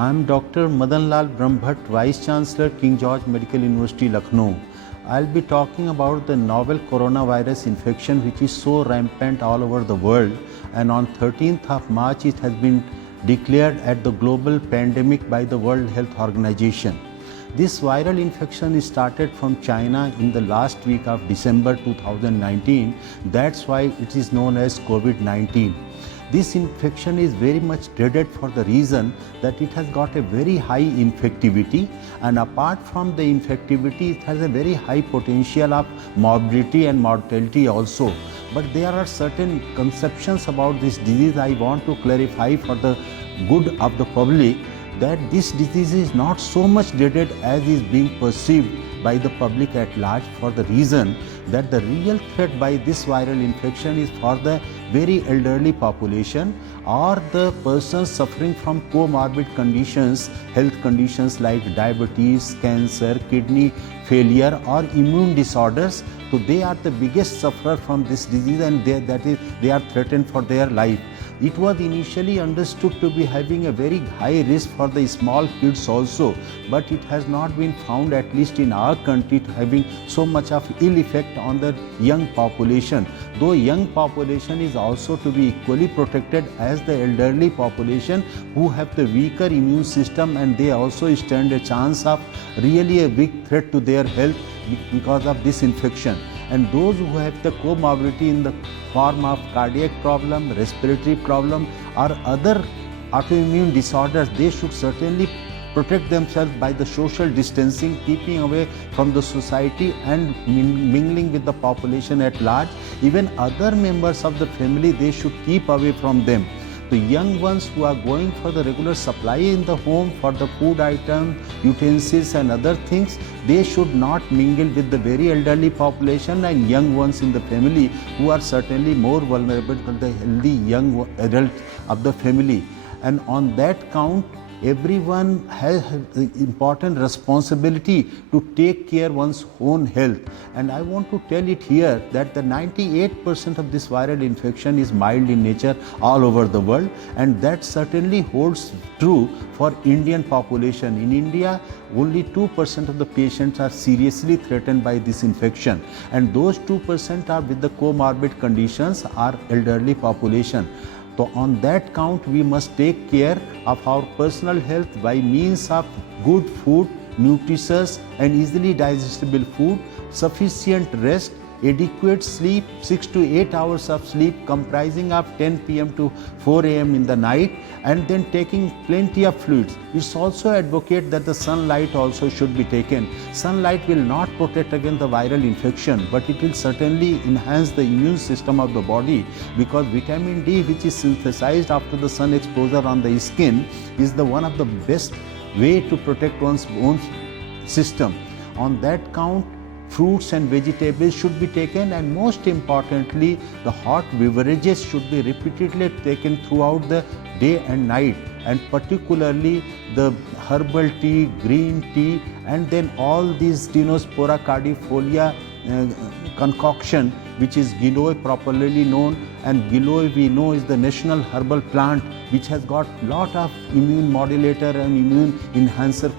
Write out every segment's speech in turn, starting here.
I am Dr. Madan Lal Brahmbhatt, Vice Chancellor, King George Medical University, Lucknow. I'll be talking about the novel coronavirus infection which is so rampant all over the world, and on 13th of March it has been declared as the global pandemic by the World Health Organization. This viral infection started from China in the last week of December 2019. That's why it is known as COVID-19. This infection is very much dreaded for the reason that it has got a very high infectivity, and apart from the infectivity, it has a very high potential of morbidity and mortality also. But there are certain conceptions about this disease I want to clarify for the good of the public, that this disease is not so much dreaded as is being perceived by the public at large, for the reason that the real threat by this viral infection is for the very elderly population or the persons suffering from comorbid conditions, health conditions like diabetes, cancer, kidney failure or immune disorders. So they are the biggest sufferer from this disease, and they are threatened for their life. It was initially understood to be having a very high risk for the small kids also, but it has not been found, at least in our country, having so much of ill effect on the young population. Though young population is also to be equally protected as the elderly population who have the weaker immune system, and they also stand a chance of really a big threat to their health because of this infection. And those who have the comorbidity in the form of cardiac problem, respiratory problem or other autoimmune disorders, they should certainly protect themselves by the social distancing, keeping away from the society and mingling with the population at large. Even other members of the family, they should keep away from them. The young ones who are going for the regular supply in the home for the food items, utensils and other things, they should not mingle with the very elderly population and young ones in the family who are certainly more vulnerable to the healthy young adults of the family. And on that count, everyone has the important responsibility to take care one's own health. And I want to tell it here that the 98% of this viral infection is mild in nature all over the world, and that certainly holds true for Indian population. In India, only 2% of the patients are seriously threatened by this infection, and those 2% are with the comorbid conditions are elderly population. So on that count, we must take care of our personal health by means of good food, nutritious and easily digestible food, sufficient rest, adequate sleep, 6 to 8 hours of sleep comprising of 10 p.m. to 4 a.m. in the night, and then taking plenty of fluids. It's also advocate that the sunlight also should be taken. Sunlight will not protect against the viral infection, but it will certainly enhance the immune system of the body, because vitamin D, which is synthesized after the sun exposure on the skin, is the one of the best way to protect one's own system. On that count, fruits and vegetables should be taken, and most importantly, the hot beverages should be repeatedly taken throughout the day and night, and particularly the herbal tea, green tea, and then all these Dinospora cardifolia concoction, which is Giloy properly known, and Giloy we know is the national herbal plant which has got lot of immune modulator and immune enhancer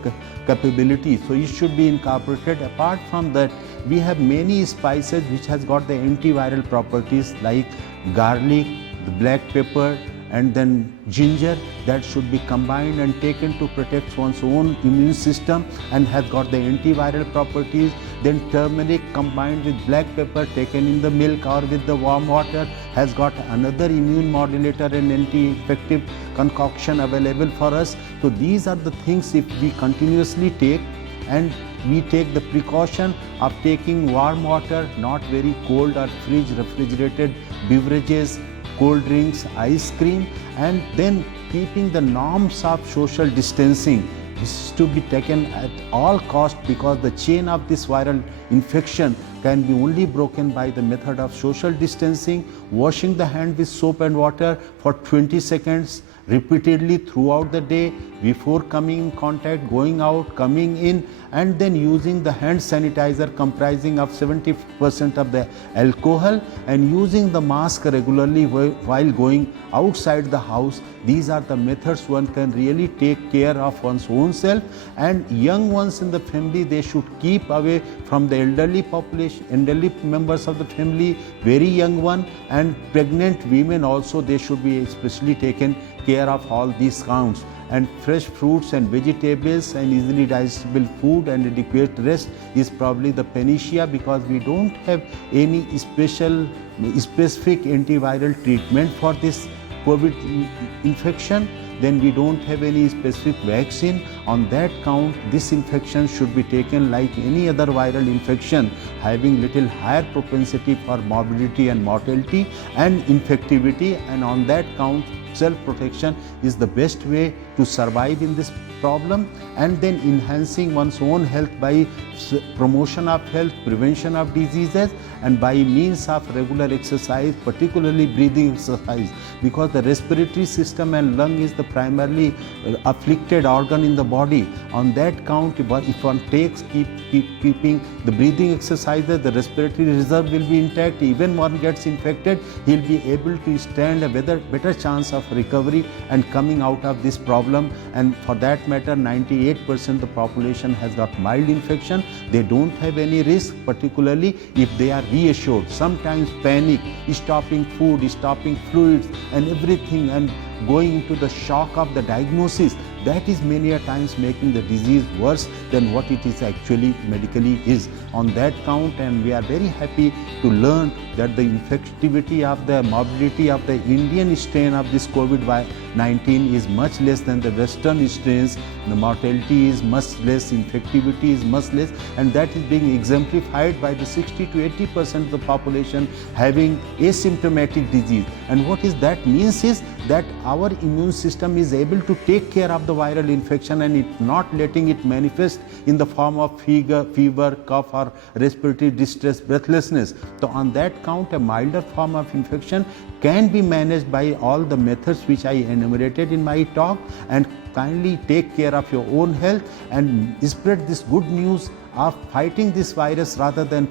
capability. So it should be incorporated. Apart from that, we have many spices which has got the antiviral properties like garlic, the black pepper and then ginger, that should be combined and taken to protect one's own immune system and has got the antiviral properties. Then turmeric combined with black pepper taken in the milk or with the warm water has got another immune modulator and anti-infective concoction available for us. So these are the things, if we continuously take, and we take the precaution of taking warm water, not very cold or fridge refrigerated beverages, cold drinks, ice cream, and then keeping the norms of social distancing. This is to be taken at all cost, because the chain of this viral infection can be only broken by the method of social distancing, washing the hand with soap and water for 20 seconds, repeatedly throughout the day, before coming in contact, going out, coming in, and then using the hand sanitizer comprising of 70% of the alcohol, and using the mask regularly while going outside the house. These are the methods one can really take care of one's own self. And young ones in the family, they should keep away from the elderly population, elderly members of the family, very young one, and pregnant women also, they should be especially taken care of all these counts. And fresh fruits and vegetables and easily digestible food and adequate rest is probably the panacea, because we don't have any specific antiviral treatment for this COVID infection. Then we don't have any specific vaccine. On that count, this infection should be taken like any other viral infection, having little higher propensity for morbidity and mortality and infectivity. And on that count, self-protection is the best way to survive in this problem. And then enhancing one's own health by promotion of health, prevention of diseases, and by means of regular exercise, particularly breathing exercise, because the respiratory system and lung is the primarily afflicted organ in the body. On that count, if one takes keeping the breathing exercises, the respiratory reserve will be intact. Even one gets infected, he'll be able to stand a better chance of recovery and coming out of this problem. And for that matter, 98% of the population has got mild infection. They don't have any risk, particularly if they are reassured. Sometimes panic, stopping food, stopping fluids and everything, and going into the shock of the diagnosis, that is many a times making the disease worse than what it is actually medically is. On that count, and we are very happy to learn that the infectivity of the morbidity of the Indian strain of this COVID-19 is much less than the Western strains. The mortality is much less, infectivity is much less, and that is being exemplified by the 60 to 80% of the population having asymptomatic disease. And what is that means is that our immune system is able to take care of the viral infection and it not letting it manifest in the form of fever, cough, or respiratory distress, breathlessness. So on that count, a milder form of infection can be managed by all the methods which I enumerated in my talk. And kindly take care of your own health and spread this good news of fighting this virus rather than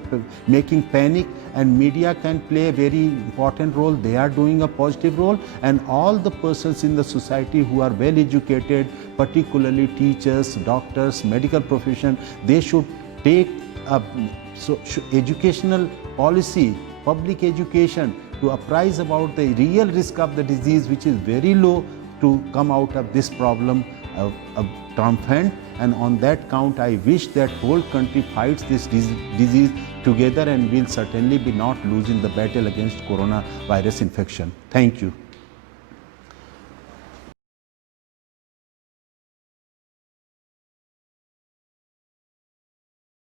making panic. And media can play a very important role. They are doing a positive role, and all the persons in the society who are well educated, particularly teachers, doctors, medical profession, they should take a educational policy, public education, to apprise about the real risk of the disease, which is very low, to come out of this problem triumphant. And on that count, I wish that whole country fights this disease together, and will certainly be not losing the battle against coronavirus infection. Thank you.